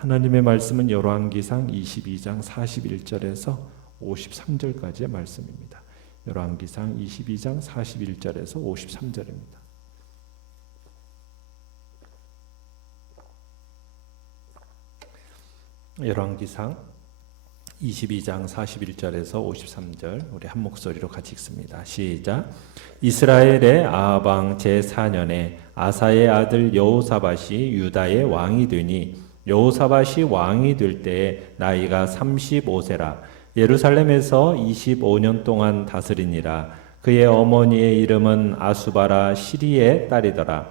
하나님의 말씀은 열왕기상 22장 41절에서 53절까지의 말씀입니다. 열왕기상 22장 41절에서 53절입니다. 열왕기상 22장 41절에서 53절 우리 한 목소리로 같이 읽습니다. 시작. 이스라엘의 아합 제4년에 아사의 아들 여호사밧이 유다의 왕이 되니 여호사밧이 왕이 될 때에 나이가 35세라. 예루살렘에서 25년 동안 다스리니라. 그의 어머니의 이름은 아수바라 시리의 딸이더라.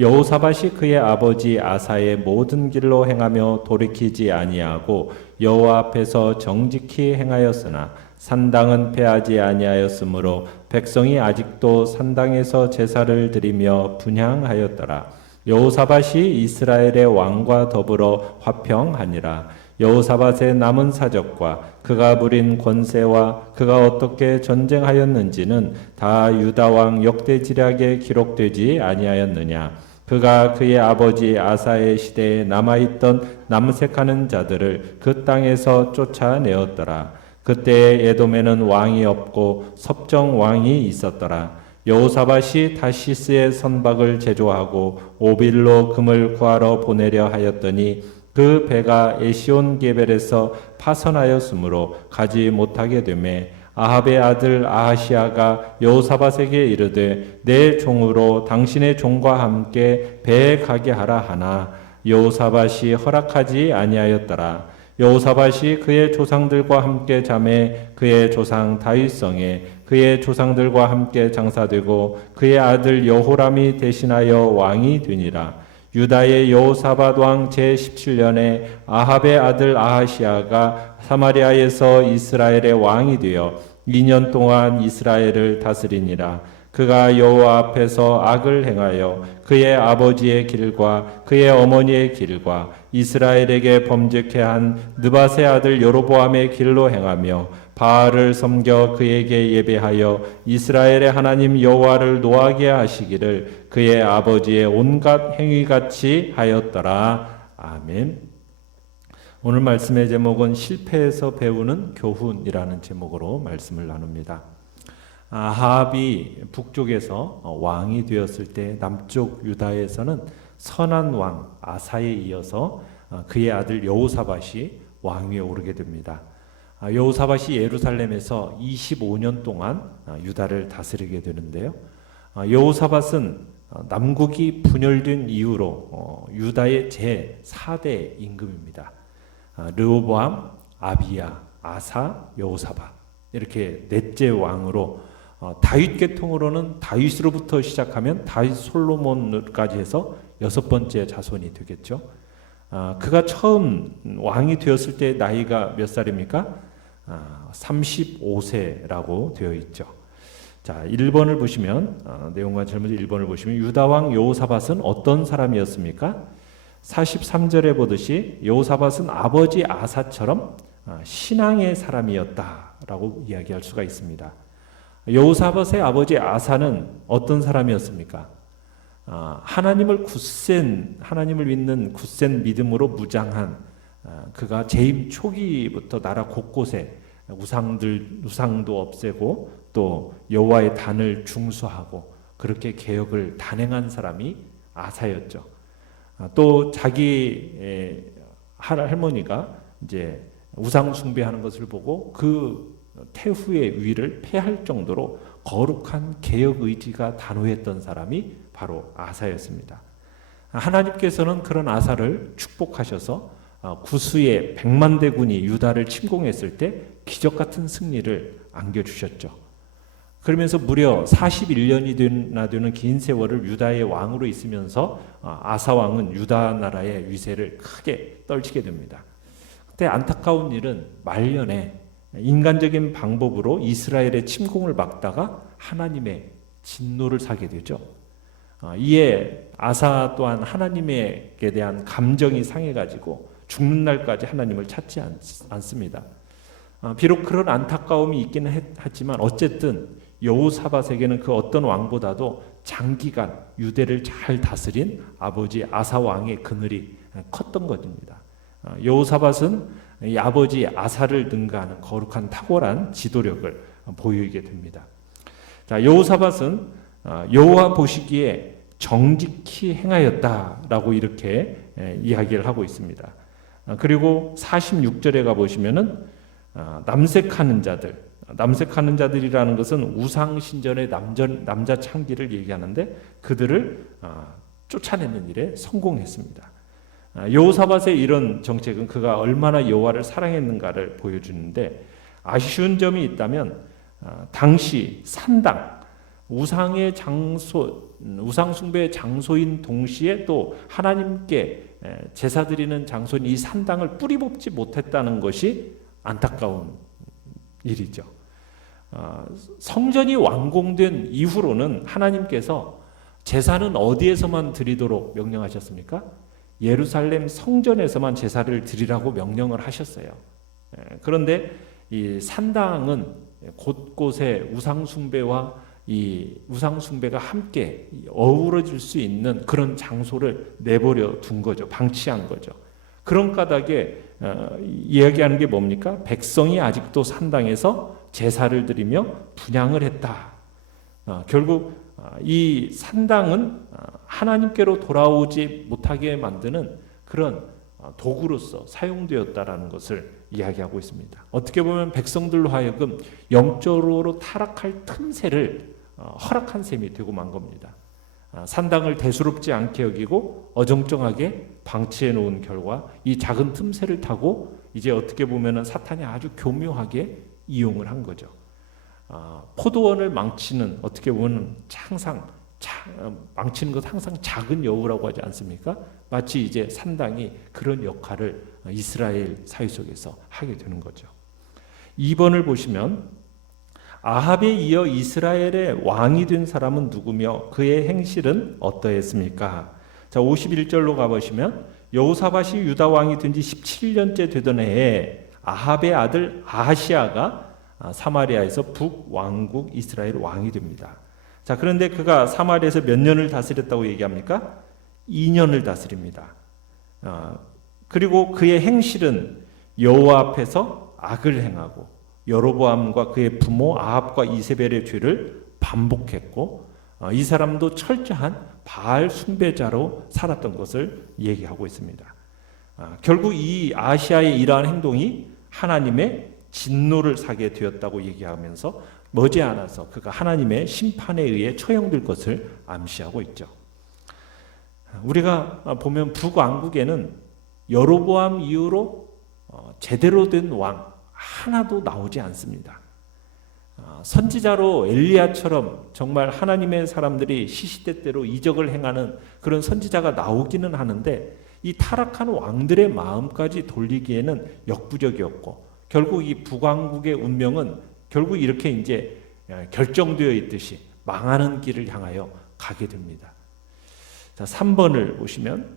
여호사밧이 그의 아버지 아사의 모든 길로 행하며 돌이키지 아니하고 여호와 앞에서 정직히 행하였으나 산당은 패하지 아니하였으므로 백성이 아직도 산당에서 제사를 드리며 분향하였더라. 여호사밧이 이스라엘의 왕과 더불어 화평하니라. 여호사밧의 남은 사적과 그가 부린 권세와 그가 어떻게 전쟁하였는지는 다 유다 왕 역대지략에 기록되지 아니하였느냐. 그가 그의 아버지 아사의 시대에 남아있던 남색하는 자들을 그 땅에서 쫓아내었더라. 그때 에돔에는 왕이 없고 섭정 왕이 있었더라. 여호사밧이 다시스의 선박을 제조하고 오빌로 금을 구하러 보내려 하였더니 그 배가 에시온 게벨에서 파선하였으므로 가지 못하게 되매 아합의 아들 아하시아가 여호사밧에게 이르되 내 종으로 당신의 종과 함께 배에 가게 하라 하나 여호사밧이 허락하지 아니하였더라. 여호사밧이 그의 조상들과 함께 잠에 그의 조상 다윗성에 그의 조상들과 함께 장사되고 그의 아들 여호람이 대신하여 왕이 되니라. 유다의 여호사밧 왕 제17년에 아합의 아들 아하시아가 사마리아에서 이스라엘의 왕이 되어 2년 동안 이스라엘을 다스리니라. 그가 여호와 앞에서 악을 행하여 그의 아버지의 길과 그의 어머니의 길과 이스라엘에게 범죄케 한 느밧의 아들 여로보암의 길로 행하며 바알을 섬겨 그에게 예배하여 이스라엘의 하나님 여호와를 노하게 하시기를 그의 아버지의 온갖 행위같이 하였더라. 아멘. 오늘 말씀의 제목은 실패에서 배우는 교훈이라는 제목으로 말씀을 나눕니다. 아합이 북쪽에서 왕이 되었을 때 남쪽 유다에서는 선한 왕 아사에 이어서 그의 아들 여호사밧이 왕위에 오르게 됩니다. 여호사밧이 예루살렘에서 25년 동안 유다를 다스리게 되는데요. 여호사밧은 남국이 분열된 이후로 유다의 제4대 임금입니다. 르호보암, 아비야, 아사, 여호사밧 이렇게 넷째 왕으로 다윗 계통으로는 다윗으로부터 시작하면 다윗 솔로몬까지 해서 6번째 자손이 되겠죠. 그가 처음 왕이 되었을 때 나이가 몇 살입니까? 35세라고 되어 있죠. 자, 1번을 보시면 내용과 질문 1번을 보시면 유다 왕 여호사밧은 어떤 사람이었습니까? 43절에 보듯이 여호사밧은 아버지 아사처럼 신앙의 사람이었다라고 이야기할 수가 있습니다. 여호사밧의 아버지 아사는 어떤 사람이었습니까? 하나님을 믿는 굳센 믿음으로 무장한 그가 재임 초기부터 나라 곳곳에 우상도 없애고 또 여호와의 단을 중수하고 그렇게 개혁을 단행한 사람이 아사였죠. 또 자기 할머니가 이제 우상 숭배하는 것을 보고 그 태후의 위를 폐할 정도로 거룩한 개혁 의지가 단호했던 사람이 바로 아사였습니다. 하나님께서는 그런 아사를 축복하셔서 구스의 100만 대군이 유다를 침공했을 때 기적 같은 승리를 안겨주셨죠. 그러면서 무려 41년이나 되는 긴 세월을 유다의 왕으로 있으면서 아사 왕은 유다 나라의 위세를 크게 떨치게 됩니다. 그때 안타까운 일은 말년에 인간적인 방법으로 이스라엘의 침공을 막다가 하나님의 진노를 사게 되죠. 이에 아사 또한 하나님에게 대한 감정이 상해가지고 죽는 날까지 하나님을 찾지 않습니다. 비록 그런 안타까움이 있기는 했지만 어쨌든 여호사밧에게는 그 어떤 왕보다도 장기간 유대를 잘 다스린 아버지 아사 왕의 그늘이 컸던 것입니다. 여호사밧은 이 아버지 아사를 능가하는 거룩한 탁월한 지도력을 보이게 됩니다. 자, 여호사밧은 여호와 보시기에 정직히 행하였다라고 이렇게 이야기를 하고 있습니다. 그리고 46절에 가보시면은 남색하는 자들이라는 것은 우상신전의 남자 창기를 얘기하는데 그들을 쫓아내는 일에 성공했습니다. 여호사밧의 이런 정책은 그가 얼마나 여호와를 사랑했는가를 보여주는데 아쉬운 점이 있다면 당시 산당, 우상의 장소, 우상 숭배의 장소인 동시에 또 하나님께 제사 드리는 장소인 이 산당을 뿌리 뽑지 못했다는 것이 안타까운 일이죠. 성전이 완공된 이후로는 하나님께서 제사는 어디에서만 드리도록 명령하셨습니까? 예루살렘 성전에서만 제사를 드리라고 명령을 하셨어요. 그런데 이 산당은 곳곳에 우상 숭배와 이 우상 숭배가 함께 어우러질 수 있는 그런 장소를 내버려 둔 거죠. 방치한 거죠. 그런 까닭에 이야기하는 게 뭡니까? 백성이 아직도 산당에서 제사를 드리며 분향을 했다. 결국 이 산당은 하나님께로 돌아오지 못하게 만드는 그런 도구로서 사용되었다라는 것을 이야기하고 있습니다. 어떻게 보면 백성들로 하여금 영적으로 타락할 틈새를 허락한 셈이 되고 만 겁니다. 산당을 대수롭지 않게 여기고 어정쩡하게 방치해 놓은 결과 이 작은 틈새를 타고 이제 어떻게 보면 사탄이 아주 교묘하게 이용을 한 거죠. 포도원을 망치는 어떻게 보면 항상 망치는 것 항상 작은 여우라고 하지 않습니까? 마치 이제 산당이 그런 역할을 이스라엘 사회 속에서 하게 되는 거죠. 2번을 보시면 아합에 이어 이스라엘의 왕이 된 사람은 누구며 그의 행실은 어떠했습니까? 자, 51절로 가보시면 여호사밧이 유다 왕이 된 지 17년째 되던 해에 아합의 아들 아하시아가 사마리아에서 북왕국 이스라엘 왕이 됩니다. 자, 그런데 그가 사마리아에서 몇 년을 다스렸다고 얘기합니까? 2년을 다스립니다. 그리고 그의 행실은 여호와 앞에서 악을 행하고 여로보암과 그의 부모 아합과 이세벨의 죄를 반복했고 이 사람도 철저한 바알 숭배자로 살았던 것을 얘기하고 있습니다. 결국 이 아시아의 이러한 행동이 하나님의 진노를 사게 되었다고 얘기하면서 머지않아서 그가 하나님의 심판에 의해 처형될 것을 암시하고 있죠. 우리가 보면 북왕국에는 여로보암 이후로 제대로 된 왕 하나도 나오지 않습니다. 선지자로 엘리야처럼 정말 하나님의 사람들이 시시때때로 이적을 행하는 그런 선지자가 나오기는 하는데 이 타락한 왕들의 마음까지 돌리기에는 역부족이었고 결국 이 북왕국의 운명은 결국 이렇게 이제 결정되어 있듯이 망하는 길을 향하여 가게 됩니다. 자, 3번을 보시면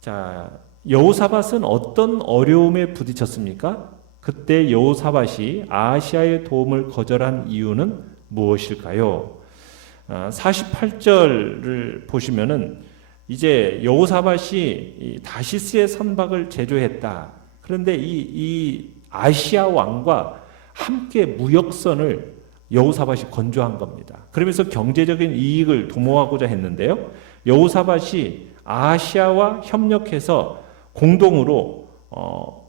자, 여호사밧은 어떤 어려움에 부딪혔습니까? 그때 여호사밧이 아하시아의 도움을 거절한 이유는 무엇일까요? 48절을 보시면은 이제 여호사밧이 다시스의 선박을 제조했다. 그런데 이 아시아 왕과 함께 무역선을 여호사밧이 건조한 겁니다. 그러면서 경제적인 이익을 도모하고자 했는데요. 여호사밧이 아시아와 협력해서 공동으로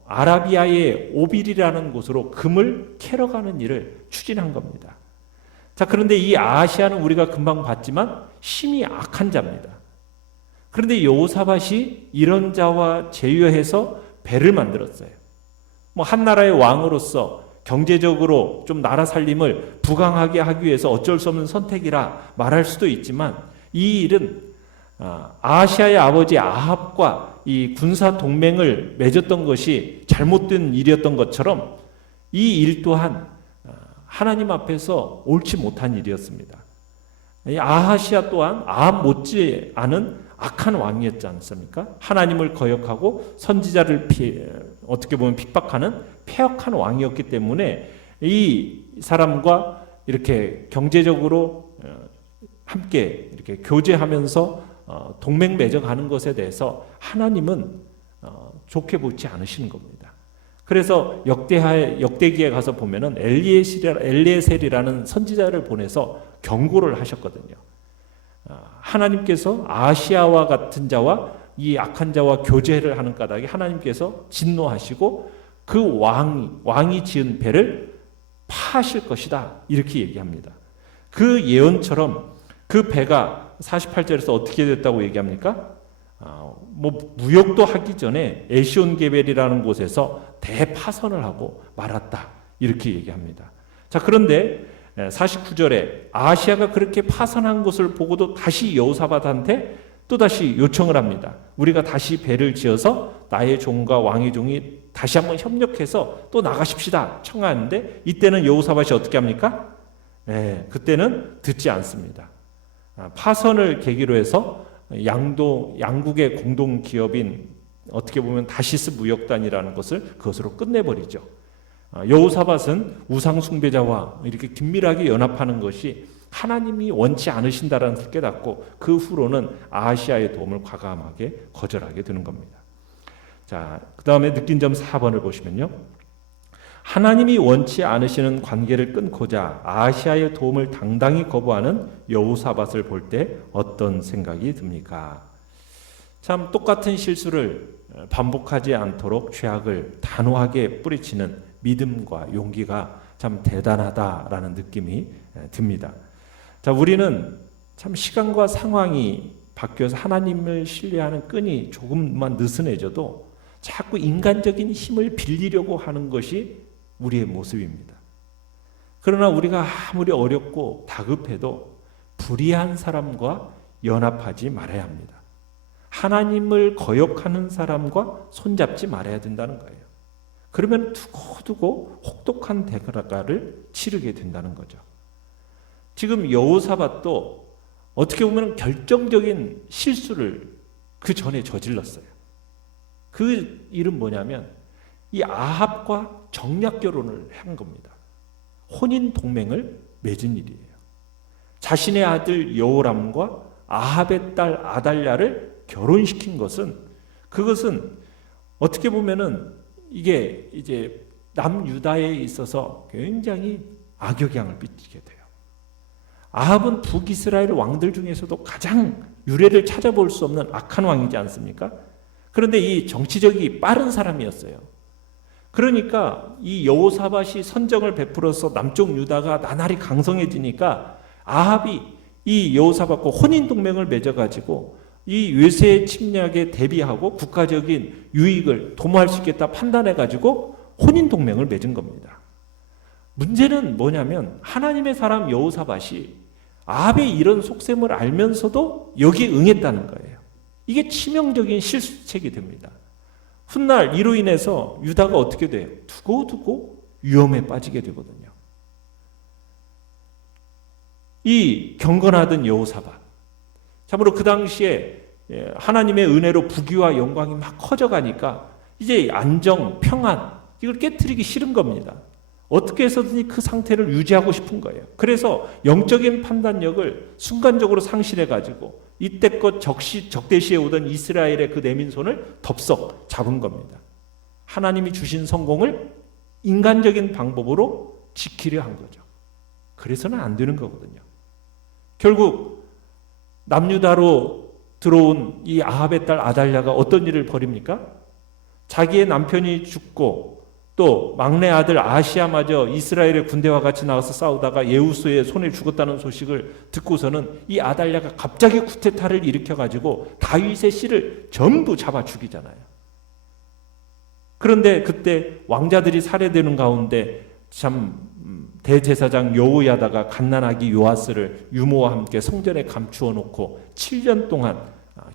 아라비아의 오빌이라는 곳으로 금을 캐러 가는 일을 추진한 겁니다. 자, 그런데 이 아시아는 우리가 금방 봤지만 심히 악한 자입니다. 그런데 여호사밧이 이런 자와 제휴해서 배를 만들었어요. 한 나라의 왕으로서 경제적으로 좀 나라 살림을 부강하게 하기 위해서 어쩔 수 없는 선택이라 말할 수도 있지만 이 일은 아시아의 아버지 아합과 이 군사 동맹을 맺었던 것이 잘못된 일이었던 것처럼 이 일 또한 하나님 앞에서 옳지 못한 일이었습니다. 이 아하시아 또한 아합 못지 않은 악한 왕이었지 않습니까? 하나님을 거역하고 선지자를 어떻게 보면 핍박하는 패역한 왕이었기 때문에 이 사람과 이렇게 경제적으로 함께 이렇게 교제하면서 동맹 맺어가는 것에 대해서 하나님은 좋게 보지 않으시는 겁니다. 그래서 역대기에 가서 보면은 엘리에셀이라는 선지자를 보내서 경고를 하셨거든요. 하나님께서 아시아와 같은 자와 이 악한 자와 교제를 하는 까닭에 하나님께서 진노하시고 그 왕이 지은 배를 파하실 것이다, 이렇게 얘기합니다. 그 예언처럼 그 배가 48절에서 어떻게 됐다고 얘기합니까? 무역도 하기 전에 에시온게벨이라는 곳에서 대파선을 하고 말았다, 이렇게 얘기합니다. 자, 그런데 49절에 아시아가 그렇게 파선한 것을 보고도 다시 여호사밧한테 또다시 요청을 합니다. 우리가 다시 배를 지어서 나의 종과 왕의 종이 다시 한번 협력해서 또 나가십시다 청하는데, 이때는 여호사밧이 어떻게 합니까? 그때는 듣지 않습니다. 파선을 계기로 해서 양국의 공동 기업인 어떻게 보면 다시스 무역단이라는 그것으로 끝내버리죠. 여호사밧은 우상 숭배자와 이렇게 긴밀하게 연합하는 것이 하나님이 원치 않으신다라는 것을 깨닫고 그 후로는 아시아의 도움을 과감하게 거절하게 되는 겁니다. 자, 그 다음에 느낀 점 4번을 보시면요. 하나님이 원치 않으시는 관계를 끊고자 아시아의 도움을 당당히 거부하는 여호사밧을 볼 때 어떤 생각이 듭니까? 참 똑같은 실수를 반복하지 않도록 죄악을 단호하게 뿌리치는 믿음과 용기가 참 대단하다라는 느낌이 듭니다. 자, 우리는 참 시간과 상황이 바뀌어서 하나님을 신뢰하는 끈이 조금만 느슨해져도 자꾸 인간적인 힘을 빌리려고 하는 것이 우리의 모습입니다. 그러나 우리가 아무리 어렵고 다급해도 불의한 사람과 연합하지 말아야 합니다. 하나님을 거역하는 사람과 손잡지 말아야 된다는 거예요. 그러면 두고두고 혹독한 대가를 치르게 된다는 거죠. 지금 여호사밧도 어떻게 보면 결정적인 실수를 그 전에 저질렀어요. 그 일은 뭐냐면 이 아합과 정략 결혼을 한 겁니다. 혼인 동맹을 맺은 일이에요. 자신의 아들 여호람과 아합의 딸 아달랴를 결혼시킨 그것은 어떻게 보면은 이게 이제 남유다에 있어서 굉장히 악영향을 끼치게 돼요. 아합은 북이스라엘 왕들 중에서도 가장 유래를 찾아볼 수 없는 악한 왕이지 않습니까? 그런데 이 정치적이 빠른 사람이었어요. 그러니까 이 여호사밧이 선정을 베풀어서 남쪽 유다가 나날이 강성해지니까 아합이 이 여호사밧과 혼인 동맹을 맺어가지고 이 외세 침략에 대비하고 국가적인 유익을 도모할 수 있겠다 판단해가지고 혼인 동맹을 맺은 겁니다. 문제는 뭐냐면 하나님의 사람 여호사밧이 아합의 이런 속셈을 알면서도 여기에 응했다는 거예요. 이게 치명적인 실수책이 됩니다. 훗날 이로 인해서 유다가 어떻게 돼요? 두고두고 위험에 빠지게 되거든요. 이 경건하던 여호사밧, 참으로 그 당시에 하나님의 은혜로 부귀와 영광이 막 커져가니까 이제 안정, 평안, 이걸 깨트리기 싫은 겁니다. 어떻게 해서든지 그 상태를 유지하고 싶은 거예요. 그래서 영적인 판단력을 순간적으로 상실해가지고 이때껏 적대시해 오던 이스라엘의 그 내민 손을 덥석 잡은 겁니다. 하나님이 주신 성공을 인간적인 방법으로 지키려 한 거죠. 그래서는 안 되는 거거든요. 결국 남유다로 들어온 이 아합의 딸 아달랴가 어떤 일을 벌입니까? 자기의 남편이 죽고 또 막내 아들 아시아마저 이스라엘의 군대와 같이 나와서 싸우다가 예후수의 손에 죽었다는 소식을 듣고서는 이 아달랴가 갑자기 쿠데타를 일으켜가지고 다윗의 씨를 전부 잡아 죽이잖아요. 그런데 그때 왕자들이 살해되는 가운데 참 대제사장 여호야다가 갓난아기 요아스를 유모와 함께 성전에 감추어 놓고 7년 동안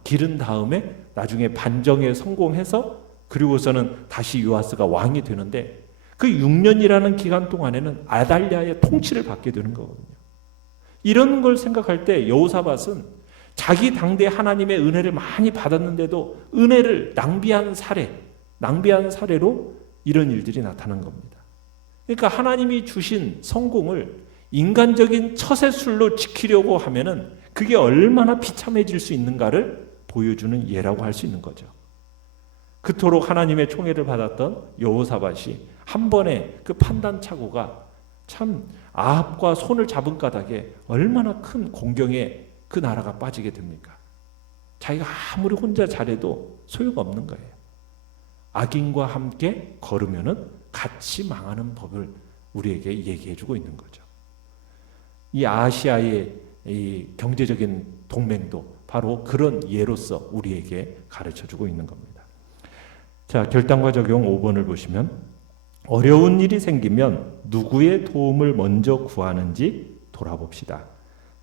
기른 다음에 나중에 반정에 성공해서 그리고서는 다시 요아스가 왕이 되는데 그 6년이라는 기간 동안에는 아달랴의 통치를 받게 되는 거거든요. 이런 걸 생각할 때 여호사밧은 자기 당대 하나님의 은혜를 많이 받았는데도 은혜를 낭비한 사례로 이런 일들이 나타난 겁니다. 그러니까 하나님이 주신 성공을 인간적인 처세술로 지키려고 하면은 그게 얼마나 비참해질 수 있는가를 보여주는 예라고 할 수 있는 거죠. 그토록 하나님의 총애를 받았던 여호사밧이 한 번의 그 판단 착오가 참 아합과 손을 잡은 까닭에 얼마나 큰 공경에 그 나라가 빠지게 됩니까? 자기가 아무리 혼자 잘해도 소용없는 거예요. 악인과 함께 걸으면은 같이 망하는 법을 우리에게 얘기해주고 있는 거죠. 이 아시아의 이 경제적인 동맹도 바로 그런 예로서 우리에게 가르쳐주고 있는 겁니다. 자, 결단과 적용 5번을 보시면 어려운 일이 생기면 누구의 도움을 먼저 구하는지 돌아봅시다.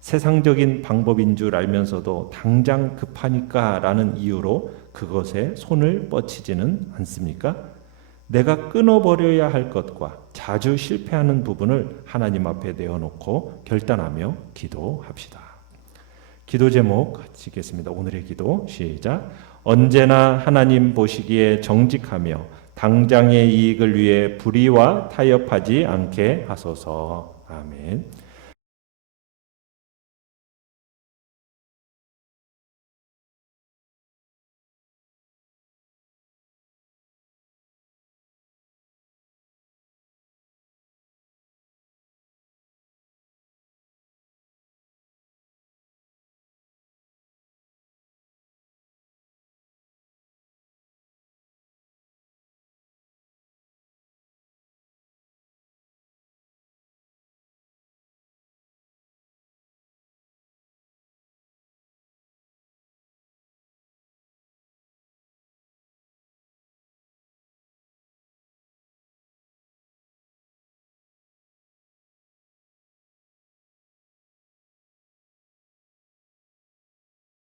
세상적인 방법인 줄 알면서도 당장 급하니까 라는 이유로 그것에 손을 뻗치지는 않습니까? 내가 끊어버려야 할 것과 자주 실패하는 부분을 하나님 앞에 내어놓고 결단하며 기도합시다. 기도 제목 같이 읽겠습니다. 오늘의 기도 시작. 언제나 하나님 보시기에 정직하며 당장의 이익을 위해 불의와 타협하지 않게 하소서. 아멘.